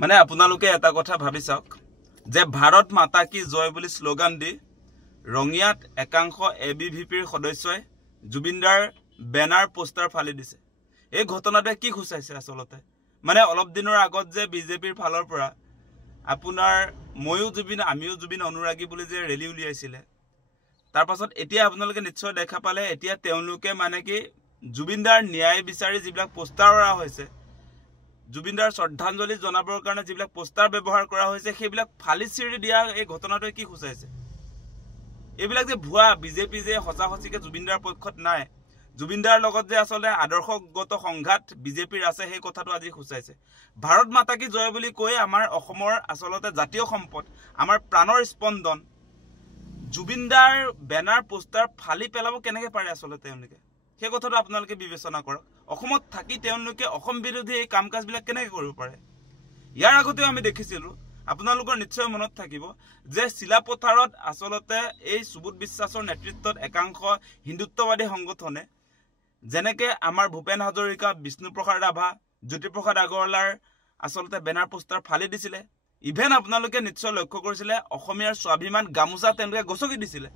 মানে আপোনালোকে এটা কথা ভাবি চাওক যে ভাৰত মাতা কি জয় বুলি স্লোগান দি ৰঙিয়াত একাংশ এবিভিপিৰ সদস্যই জুবিনদাৰ বেনাৰ পোষ্টাৰ ফালি দিছে। এই ঘটনাটোৱে কি খুচাইছে আসলতে? মানে অলপ দিনৰ আগত যে বিজেপিৰ ফালৰ পৰা আপোনাৰ ময়ো জুবিন আমিও জুবিন অনুৰাগী বুলি যে ৰেলী উলিয়াইছিলে, তাৰ পাছত এতিয়া আপোনালোকে নিশ্চয় দেখা পালে এতিয়া তেওঁলোকে মানে কি জুবিনদাৰ ন্যায় বিচাৰি যিবিলাক পোষ্টাৰ কৰা হৈছে, জুবিনদাৰ শ্ৰদ্ধাঞ্জলি জনাবৰ কাৰণে যিবিলাক পোষ্টাৰ ব্যৱহাৰ কৰা হৈছে সেইবিলাক ফালি চিৰি দিয়া এই ঘটনাটোৱে কি খুচাইছে? এইবিলাক যে ভুৱা বিজেপি যে সঁচা সঁচিকে জুবিনদাৰ পক্ষত নাই, জুবিনদাৰ লগত যে আসলে আদৰ্শগত সংঘাত বিজেপিৰ আছে সেই কথাটো আজি খুচাইছে। ভাৰত মাতা কি জয় বুলি কৈ আমাৰ অসমৰ আসলতে জাতীয় সম্পদ, আমাৰ প্ৰাণৰ স্পন্দন জুবিনদাৰ বেনাৰ পোষ্টাৰ ফালি পেলাব কেনেকৈ পাৰে আসলতে তেওঁলোকে? সেই কথাটো আপোনালোকে বিবেচনা কৰক। অসমত থাকি তেওঁলোকে অসম বিৰোধী এই কাম কাজবিলাক কেনেকৈ কৰিব পাৰে? ইয়াৰ আগতেও আমি দেখিছিলোঁ, আপোনালোকৰ নিশ্চয় মনত থাকিব যে চিলাপথাৰত আসলতে এই সুবোধ বিশ্বাসৰ নেতৃত্বত একাংশ হিন্দুত্ববাদী সংগঠনে যেনেকে আমাৰ ভূপেন হাজৰিকা, বিষ্ণুপ্ৰসাদ ৰাভা, জ্যোতিপ্ৰসাদ আগৰৱালাৰ আসলতে বেনাৰ পোষ্টাৰ ফালি দিছিলে। ইভেন আপোনালোকে নিশ্চয় লক্ষ্য কৰিছিলে অসমীয়াৰ স্বাভিমান গামোচা তেওঁলোকে গছকি দিছিলে।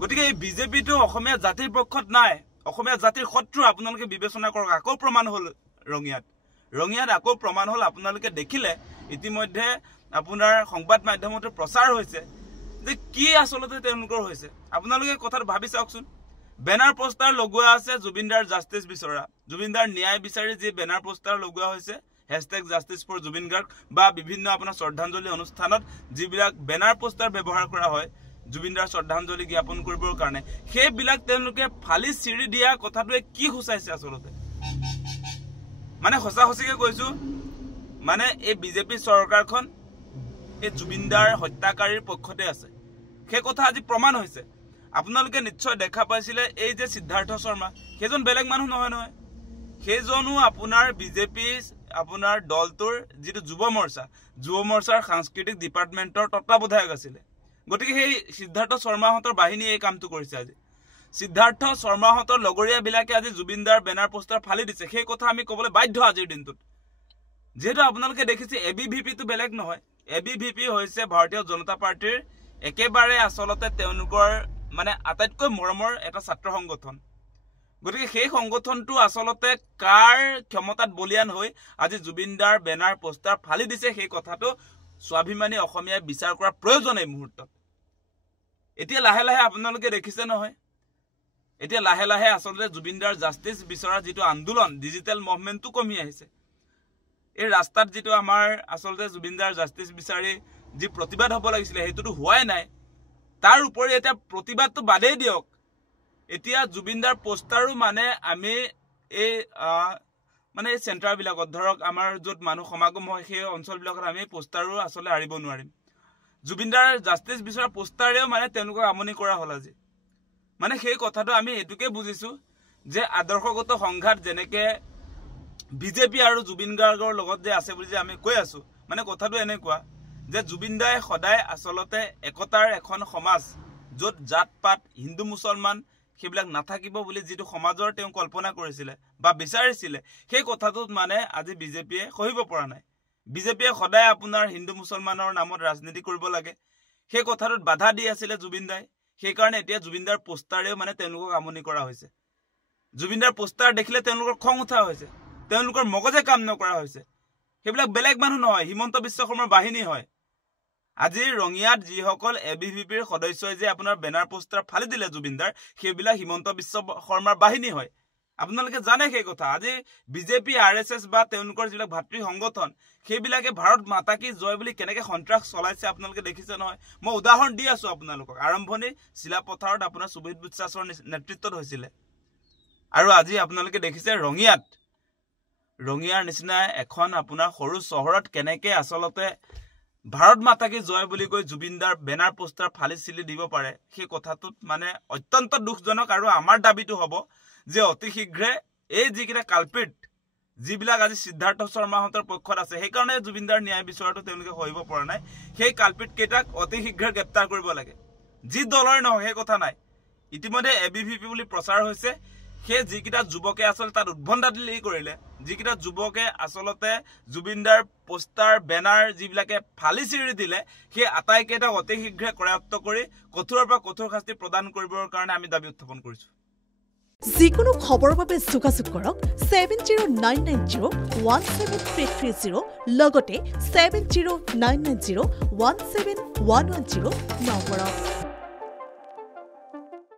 গতিকে এই বিজেপিটো অসমীয়া জাতিৰ পক্ষত নাই, অসমীয়া জাতিৰ শত্ৰু। আপোনালোকে বিবেচনা কৰক। আকৌ প্ৰমাণ হ'ল ৰঙিয়াত আকৌ প্ৰমাণ হ'ল। আপোনালোকে দেখিলে ইতিমধ্যে আপোনাৰ সংবাদ মাধ্যমতো প্ৰচাৰ হৈছে যে কি আসলতে তেওঁলোকৰ হৈছে। আপোনালোকে কথাটো ভাবি চাওকচোন। বেনাৰ পোষ্টাৰ লগোৱা আছে জুবিনদাৰ জাষ্টিছ বিচৰা, জুবিনদাৰ ন্যায় বিচাৰি যি বেনাৰ পোষ্টাৰ লগোৱা হৈছে #জাষ্টিছ ফৰ জুবিন গাৰ্গ বা বিভিন্ন আপোনাৰ শ্ৰদ্ধাঞ্জলি অনুষ্ঠানত যিবিলাক বেনাৰ পোষ্টাৰ ব্যৱহাৰ কৰা হয় জুবিনদাৰ শ্ৰদ্ধাঞ্জলি জ্ঞাপন কৰিবৰ কাৰণে, সেইবিলাক তেওঁলোকে ফালি চিৰি দিয়া কথাটোৱে কি খুচাইছে আসলতে? মানে সঁচা সঁচিকে কৈছো, মানে এই বিজেপি চৰকাৰখন এই জুবিনদাৰ হত্যাকাৰীৰ পক্ষতে আছে। সেই কথা আজি প্ৰমাণ হৈছে। আপোনালোকে নিশ্চয় দেখা পাইছিলে এই যে সিদ্ধাৰ্থ শৰ্মা, সেইজন বেলেগ মানুহ নহয়। সেইজনো আপোনাৰ বিজেপি আপোনাৰ দলটোৰ যিটো যুৱ মৰ্চাৰ সাংস্কৃতিক ডিপাৰ্টমেণ্টৰ তত্ত্বাৱধায়ক আছিলে। গতিকে সেই সিদ্ধাৰ্থ শৰ্মাহঁতৰ বাহিনীয়ে এই কামটো কৰিছে। আজি সিদ্ধাৰ্থ শৰ্মাহঁতৰ লগৰীয়াবিলাকে আজি জুবিনদাৰ বেনাৰ পোষ্টাৰ ফালি দিছে। সেই কথা আমি ক'বলৈ বাধ্য আজিৰ দিনটোত। যিহেতু আপোনালোকে দেখিছে এবিভিপিটো বেলেগ নহয়। এবিভিপি হৈছে ভাৰতীয় জনতা পাৰ্টিৰ একেবাৰে আসলতে তেওঁলোকৰ মানে আটাইতকৈ মৰমৰ এটা ছাত্ৰ সংগঠন। গতিকে সেই সংগঠনটো আসলতে কাৰ ক্ষমতাত বলিয়ান হৈ আজি জুবিনদাৰ বেনাৰ পোষ্টাৰ ফালি দিছে সেই কথাটো স্বাভিমানী অসমীয়াই বিচাৰ কৰাৰ প্ৰয়োজন এই মুহূৰ্তত। এতিয়া লাহে লাহে আপোনালোকে দেখিছে নহয়, এতিয়া লাহে লাহে আসলতে জুবিনদাৰ জাষ্টিছ বিচৰা যিটো আন্দোলন, ডিজিটেল মুভমেণ্টটো কমি আহিছে। এই ৰাস্তাত যিটো আমাৰ আসলতে জুবিনদাৰ জাষ্টিছ বিচাৰি যি প্ৰতিবাদ হ'ব লাগিছিলে সেইটোতো হোৱাই নাই। তাৰ উপৰি এতিয়া প্ৰতিবাদটো বাদেই দিয়ক, এতিয়া জুবিনদাৰ পোষ্টাৰো মানে আমি এই মানে এই চেণ্টাৰবিলাকত ধৰক আমাৰ য'ত মানুহ সমাগম হয় সেই অঞ্চলবিলাকত আমি পোষ্টাৰো আচলতে আঁৰিব নোৱাৰিম। জুবিনদাৰ জাষ্টিছ বিচৰা পোষ্টাৰেও মানে তেওঁলোকক আমনি কৰা হ'ল আজি। মানে সেই কথাটো আমি এইটোকে বুজিছোঁ যে আদৰ্শগত সংঘাত যেনেকে বিজেপি আৰু জুবিন গাৰ্গৰ লগত যে আছে বুলি যে আমি কৈ আছোঁ, মানে কথাটো এনেকুৱা যে জুবিনদাই সদায় আসলতে একতাৰ এখন সমাজ য'ত জাত পাত হিন্দু মুছলমান সেইবিলাক নাথাকিব বুলি যিটো সমাজৰ তেওঁ কল্পনা কৰিছিলে বা বিচাৰিছিলে, সেই কথাটোত মানে আজি বিজেপিয়ে সহিব পৰা নাই। বিজেপিয়ে সদায় আপোনাৰ হিন্দু মুছলমানৰ নামত ৰাজনীতি কৰিব লাগে, সেই কথাটোত বাধা দি আছিলে জুবিনদাই। সেইকাৰণে এতিয়া জুবিনদাৰ পোষ্টাৰেও মানে তেওঁলোকক আমনি কৰা হৈছে। জুবিনদাৰ পোষ্টাৰ দেখিলে তেওঁলোকৰ খং উঠা হৈছে, তেওঁলোকৰ মগজে কাম নকৰা হৈছে। সেইবিলাক বেলেগ মানুহ নহয়, হিমন্ত বিশ্ব শৰ্মাৰ বাহিনী হয়। আজি ৰঙিয়াত যিসকল এবিভিপিৰ সদস্যই যে আপোনাৰ বেনাৰ পোষ্টাৰ ফালি দিলে জুবিনদাৰ, সেইবিলাক হিমন্ত বিশ্ব শৰ্মাৰ বাহিনী হয়। আপোনালোকে জানে সেই কথা। আজি বিজেপি RSS বা তেওঁলোকৰ যিবিলাক ভাতৃ সংগঠন সেইবিলাকে ভাৰত মাতা কি জয় বুলি কেনেকৈ সন্ত্ৰাস চলাইছে আপোনালোকে দেখিছে নহয়। মই উদাহৰণ দি আছোঁ আপোনালোকক। আৰম্ভণি চিলাপথাৰত আপোনাৰ সুবোধ বিশ্বাসৰ নেতৃত্বত হৈছিলে, আৰু আজি আপোনালোকে দেখিছে ৰঙিয়াৰ নিচিনা এখন আপোনাৰ সৰু চহৰত কেনেকৈ আচলতে ভাৰত মাতা কি জয় বুলি কৈ জুবিনদাৰ বেনাৰ পোষ্টাৰ ফালি চিলি দিব পাৰে। সেই কথাটোত মানে অত্যন্ত দুখজনক। আৰু আমাৰ দাবীটো হ'ব যে অতি শীঘ্ৰে এই যিকেইটা কালপিট যিবিলাক আজি সিদ্ধাৰ্থ শৰ্মাহঁতৰ পক্ষত আছে, সেইকাৰণে জুবিনদাৰ ন্যায় বিচৰাটো তেওঁলোকে সহিব পৰা নাই, সেই কালপিট কেইটাক অতি শীঘ্ৰে গ্ৰেপ্তাৰ কৰিব লাগে। যি দলৰে নহওক সেই কথা নাই। ইতিমধ্যে এবিভিপি বুলি প্ৰচাৰ হৈছে, সেই যিকেইটা যুৱকে আচলতে তাত উদ্ভণ্ডালি কৰিলে, যিকেইটা যুৱকে আচলতে জুবিনদাৰ পোষ্টাৰ বেনাৰ যিবিলাকে ফালি চিৰি দিলে, সেই আটাইকেইটাক অতি শীঘ্ৰে কৰায়ত্ব কৰি কঠোৰৰ পৰা কঠোৰ শাস্তি প্ৰদান কৰিবৰ কাৰণে আমি দাবী উত্থাপন কৰিছোঁ। যিকোনো খবৰৰ বাবে যোগাযোগ কৰক 7099017330 লগতে 7099017110 নম্বৰত।